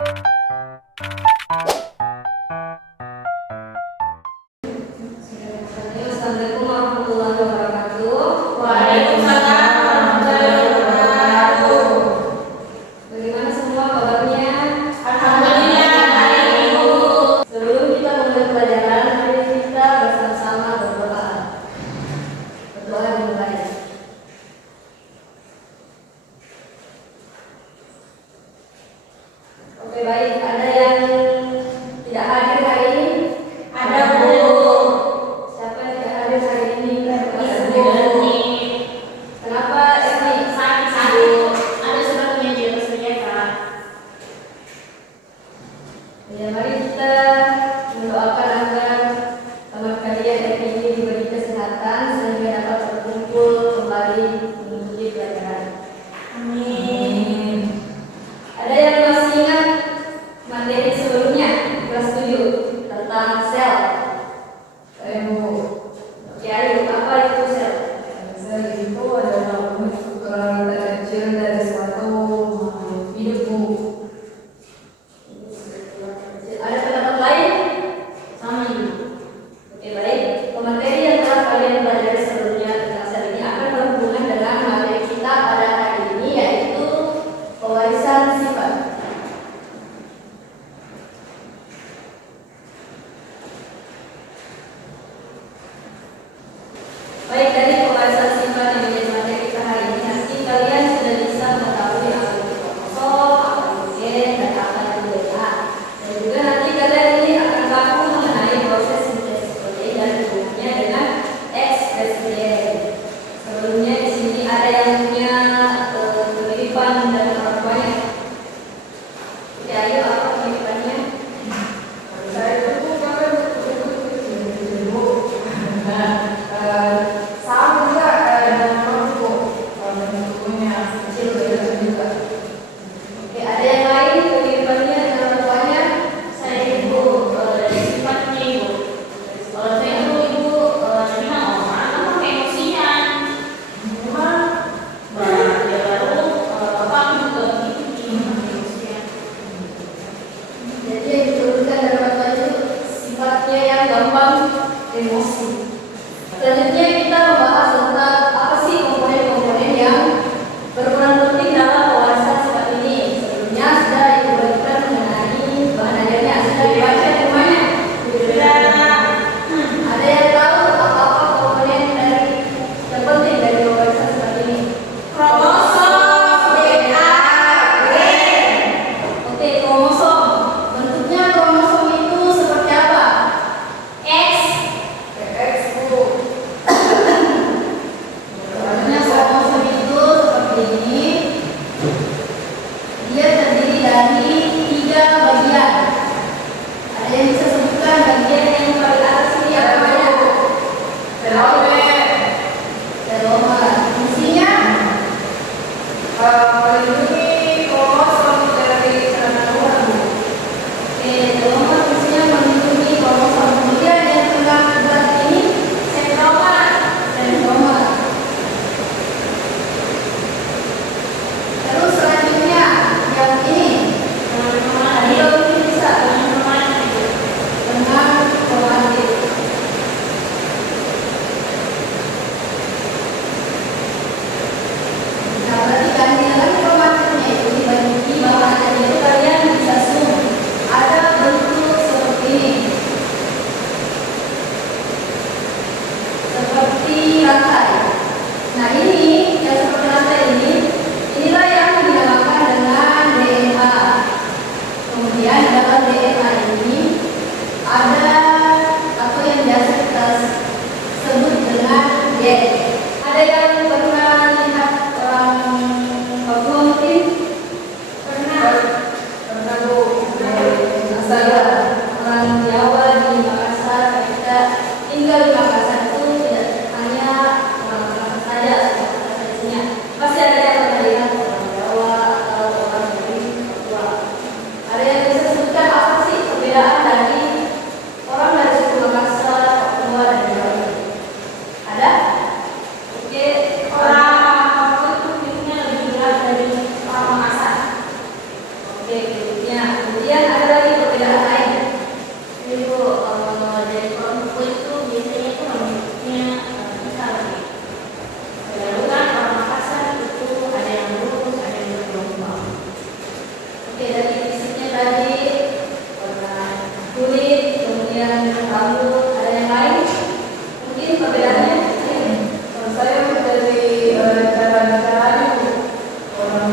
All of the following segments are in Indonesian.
Assalamualaikum warahmatullahi wabarakatuh. Waalaikumsalam warahmatullahi wabarakatuh. Bagaimana semua kabarnya? Alhamdulillah baik, Ibu. Sebelum kita mulai pelajaran, mari kita bersama-sama berdoa. Berdoa dimulai. Oke, baik. Ada yang tidak hadir hari ini? Ada, Bu. Siapa yang tidak hadir hari ini? Ibu. Kenapa ini? Sakit, Bu. Ada sebabnya dia bersedia, Kak. Ya, mari kita mendoakan agar teman kalian hari ini diberi kesehatan sehingga dapat berkumpul kembali mengikuti pelajaran. Amin. Ada yang masih ingat materi sebelumnya kelas 7 tentang sel? Oke, ayo, apa itu sel? Sel itu adalah unit struktural terkecil dari suatu makhluk hidup, Bu. Ada pendapat lain? Sama, Ibu. Oke, baik. Materi yang telah kalian pelajari sebelumnya tentang sel ini akan berhubungan dengan materi kita pada hari ini, yaitu pewarisan sifat. Baik, dari pewarisan sifat yang menjadi materi kita hari ini, nanti kalian sudah bisa mengetahui apa itu kromosom, apa itu gen, dan apa itu DNA. Dan juga nanti kalian ini akan tahu mengenai proses sintesis protein dan hubungannya dengan ekspresi gen. Sebelumnya di sini ada yang punya kemiripan dengan orang tuanya. Oke, ayo apa kemiripannya? Saya itu kan Bu. Sama juga dengan orang, Bu. Bentuknya kecil juga. Oke, ada yang lain kemiripannya dengan orang tuanya? Saya Ibu dari sifatnya, Ibu. Kalau saya itu Ibu jadi mama, kan pakai emosian. Memang Ya baru apa aku juga begitu pakai emosian. Jadi yang diturunkan dari orang tua itu sifatnya yang gampang emosi. Selanjutnya kita membahas tentang apa sih komponen-komponen yang berperan penting dalam pewarisan sifat ini. Sebelumnya sudah diuraikan mengenai bahan ajarnya, sudah dibaca semuanya. Ada yang tahu apa-apa komponen dari terpenting dari pewarisan sifat ini? Kromosom, DNA, gen. Oke, kromosom. Bentuknya kromosom itu seperti apa? X. X, Bu. Bentuknya kromosom itu seperti ini. Dia terdiri dari 3 bagian. Ada yang bisa sebutkan bagian yang paling atas ini apa namanya? Telomer. Telomer. Fungsinya Melindungi kromosom dari serangan luar, Bu. oke, telomer fungsinya melindungi kromosom. Kemudian yang tengah berat ini Sentromer. sentromer. Terus selanjutnya yang ini ada mungkin bisa dengan kromatit. Nah, berarti kandungan kromatitnya itu dibagi bahannya itu kalian bisa zoom. Ada bentuk seperti ini, seperti rantai. Nah, ini yang seperti rantai ini, inilah yang dinamakan dengan DNA. Kemudian dalam DNA ini ada Oke, dari fisiknya tadi warna kulit, kemudian rambut, ada yang lain? Mungkin perbedaannya? Kalau saya dari cara-caranya orang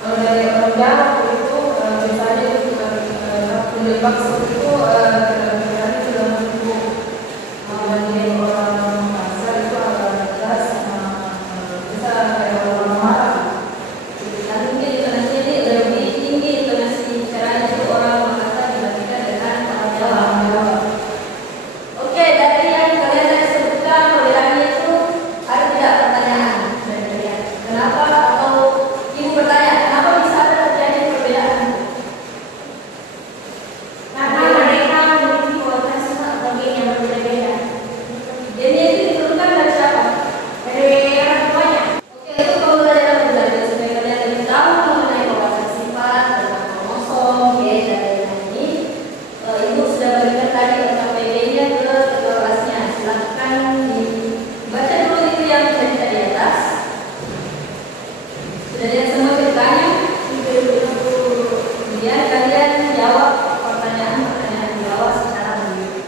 kalau dari orang Jawa itu biasanya itu kulit bakso itu caranya sudah menunggu dibanding orang Makassar itu agak keras sama bisa kayak orang marah. Tapi mungkin intonasinya ini lebih tinggi intonasi caranya itu orang Makassar dibandingkan dengan orang Jawa. Oke, dari yang kalian tadi sebutkan perbedaannya itu ada tidak pertanyaan dari kalian? Kenapa atau ibu bertanya kenapa bisa ada terjadi perbedaan? Karena mereka memiliki kualitas sifat atau gen yang berbeda-beda. Jadi itu diturunkan dari siapa? Dari orang tuanya. Oke, itu kalau belajar belajar supaya kalian lebih tahu mengenai perbedaan sifat tentang kromosom, gen dan lain-lain ini. Ibu sudah berikan tadi tentang PB-nya ke kelasnya. Silakan dibaca dulu itu yang cerita di atas. Sudah lihat semua ceritanya? Kemudian kalian jawab pertanyaan-pertanyaan di bawah secara mandiri.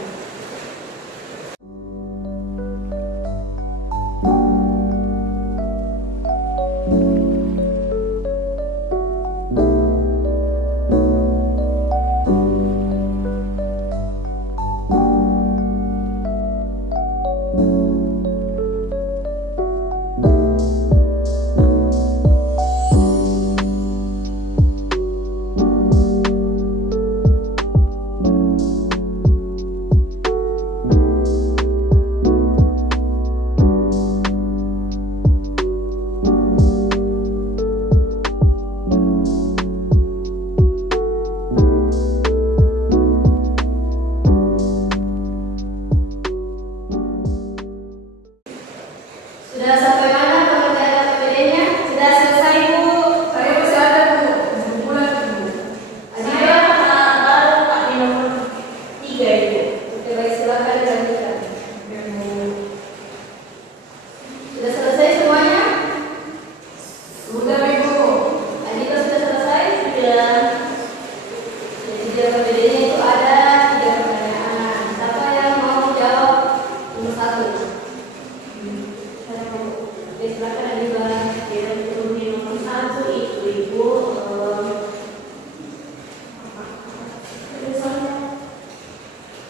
Sudah sampai mana pengertian PPD-nya? Sudah selesai, Bu? Saya masih ada tuh kesimpulan tuh. Saya baru Pak di nomor 3 itu. Oke, baik, silakan dilanjutkan. Sudah selesai semuanya? Sudah Ibu. Anita sudah selesai? Sudah. Jadi di PPD-nya itu ada 3 pertanyaan. Siapa yang mau jawab nomor 1? Oke, silakan Anita. Yang di nomor 1 itu Ibu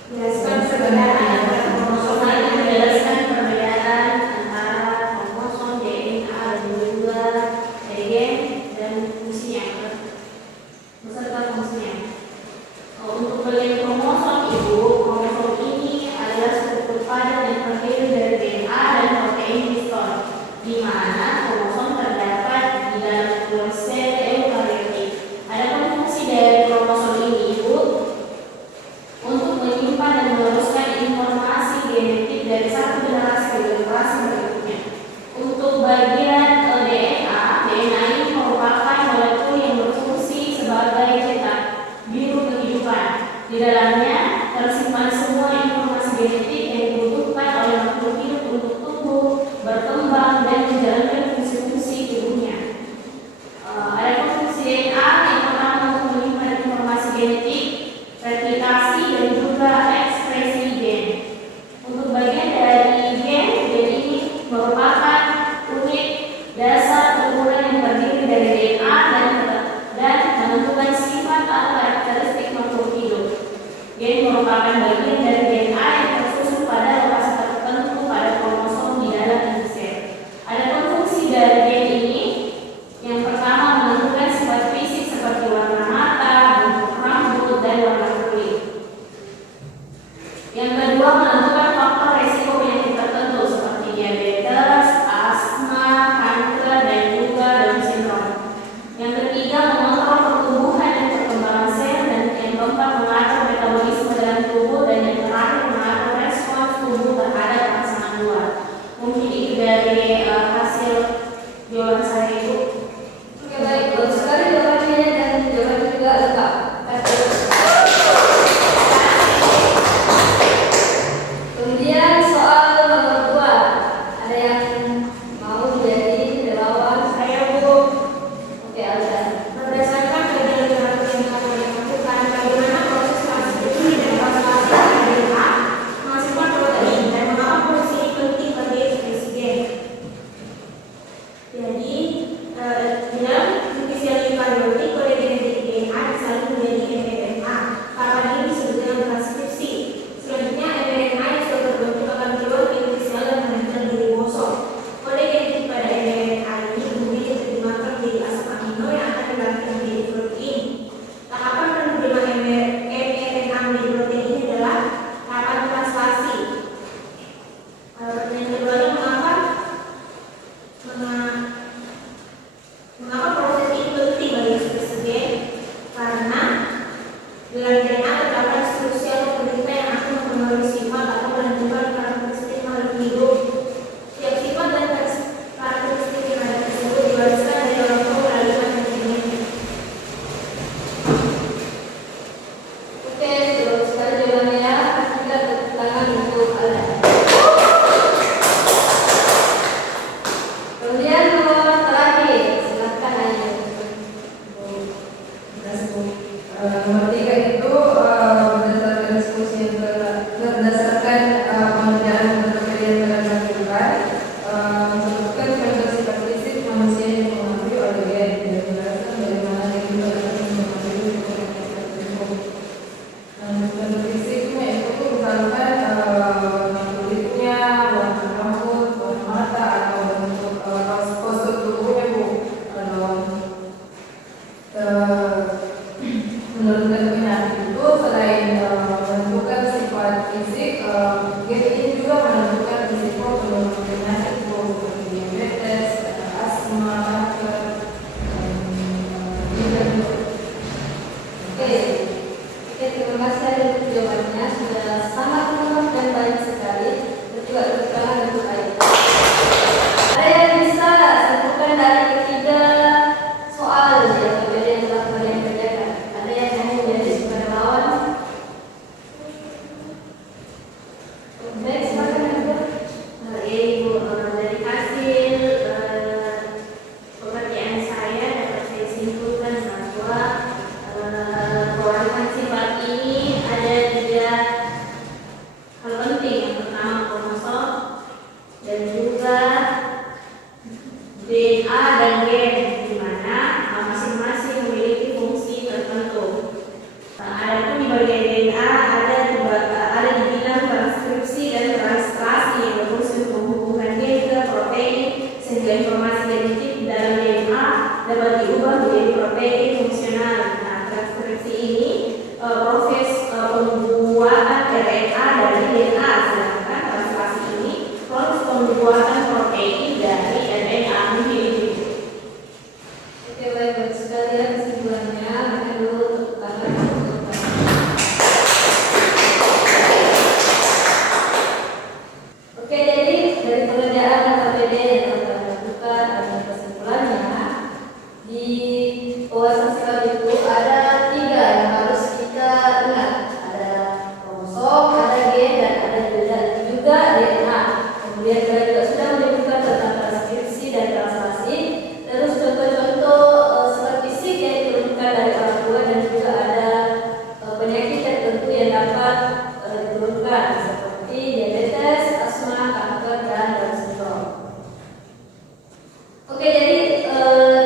Jelaskan sebenarnya kromosom ini menjelaskan perbedaan antara kromosom, DNA, dan juga gen dan fungsinya beserta fungsinya. Untuk bagian kromosom Ibu, kromosom ini adalah struktur padat yang terdiri dari DNA dan protein histon, di mana kromosom terdapat di dalam sebuah sel eukariotik. Adapun fungsi dari kromosom ini Ibu untuk menyimpan dan meneruskan informasi genetik dari satu generasi ke generasi berikutnya. Untuk bagian DNA ini merupakan molekul yang berfungsi sebagai cetak biru kehidupan. Di dalamnya tersimpan semua informasi genetik yang dibutuhkan oleh makhluk hidup untuk tumbuh, berkembang, dan menjalankan fungsi-fungsi tubuhnya. Ada fungsi DNA yang pertama untuk menyimpan informasi genetik, replikasi, dan juga ekspresi gen. Untuk bagian dari gen ini merupakan unit dasar ukuran yang terdiri dari DNA dan menentukan sifat atau karakteristik makhluk hidup. Gen merupakan bagian dari DNA yang tersusun pada lokasi tertentu pada kromosom di dalam inti sel. Adapun fungsi dari gen ini, yang pertama menentukan sifat fisik seperti warna mata, bentuk rambut, dan warna kulit. Yang kedua menentukan faktor resiko penyakit tertentu seperti diabetes, asma, kanker, dan juga Down syndrome. Yang ketiga mengontrol pertumbuhan dan perkembangan sel, dan yang keempat mengatur metabolisme dalam tubuh, dan yang terakhir menurunkan penyakit itu selain menentukan sifat fisik, gen ini juga menentukan risiko penyebab penyakit seperti diabetes, asma, kanker, dan Oke, terima kasih atas jawabannya, sudah sangat lengkap dan baik sekali. Juga keterangan untuk baik. Ada yang bisa sebutkan dari ketiga soal yang berbeda yang telah kalian kerjakan? Ada yang hanya menjadi sukarelawan? Baik, silakan Ibu. Ya Ibu, dari hasil pekerjaan saya dapat saya simpulkan bahwa pewarnaan sifat ini ada 3 hal penting. Yang pertama kromosom dan juga DNA dan gen, di mana masing-masing memiliki fungsi tertentu. Adapun di bagian DNA ada dibilang transkripsi dan translasi yang berfungsi untuk menghubungkan gen ke protein sehingga informasi genetik di dalam DNA dapat diubah menjadi protein fungsional. Nah, transkripsi ini proses pembuatan RNA dari DNA, sedangkan translasi ini proses pembuatan protein dari RNA individu. Oke, baik, baik sekali ya kesimpulannya. Maka dulu tepuk tangan. Oke, jadi dari pengerjaan KPD yang telah dilakukan dan kesimpulannya di wawasan sifat itu ada 3 yang harus kita ingat. Ada kromosom, ada gen, dan ada juga DNA. Kemudian kita juga sudah menyebutkan tentang transkripsi dan translasi. Terus contoh-contoh sifat fisik yang diturunkan dari orang tua dan juga ada penyakit tertentu yang dapat diturunkan seperti diabetes, asma, kanker, dan Down syndrome. Oke, jadi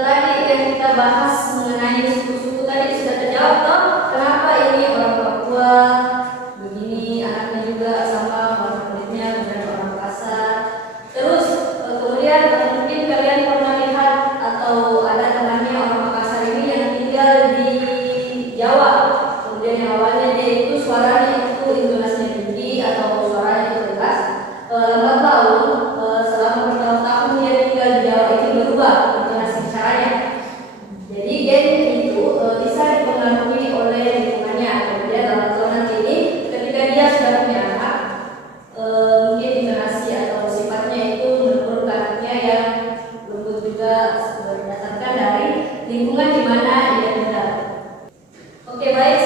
tadi yang kita bahas mengenai suku-suku tadi sudah terjawab toh. Kenapa ini orang Papua begini, anaknya juga sama warna kulitnya, kemudian orang kasar. Terus kemudian mungkin kalian pernah lihat atau ada temannya orang Makassar ini yang tinggal di Jawa. Kemudian yang awalnya dia itu suaranya itu intonasinya tinggi atau suaranya itu tegas. Lambat laun selama bertahun-tahun dia tinggal di Jawa ini berubah intonasi caranya. Jadi gen itu bisa dipengaruhi oleh lingkungannya. Kemudian lambat laun nanti ini ketika dia sudah punya anak, mungkin intonasi atau sifatnya itu menurun ke anaknya yang lembut juga berdasarkan dari lingkungan di mana dia tinggal. Oke, baik.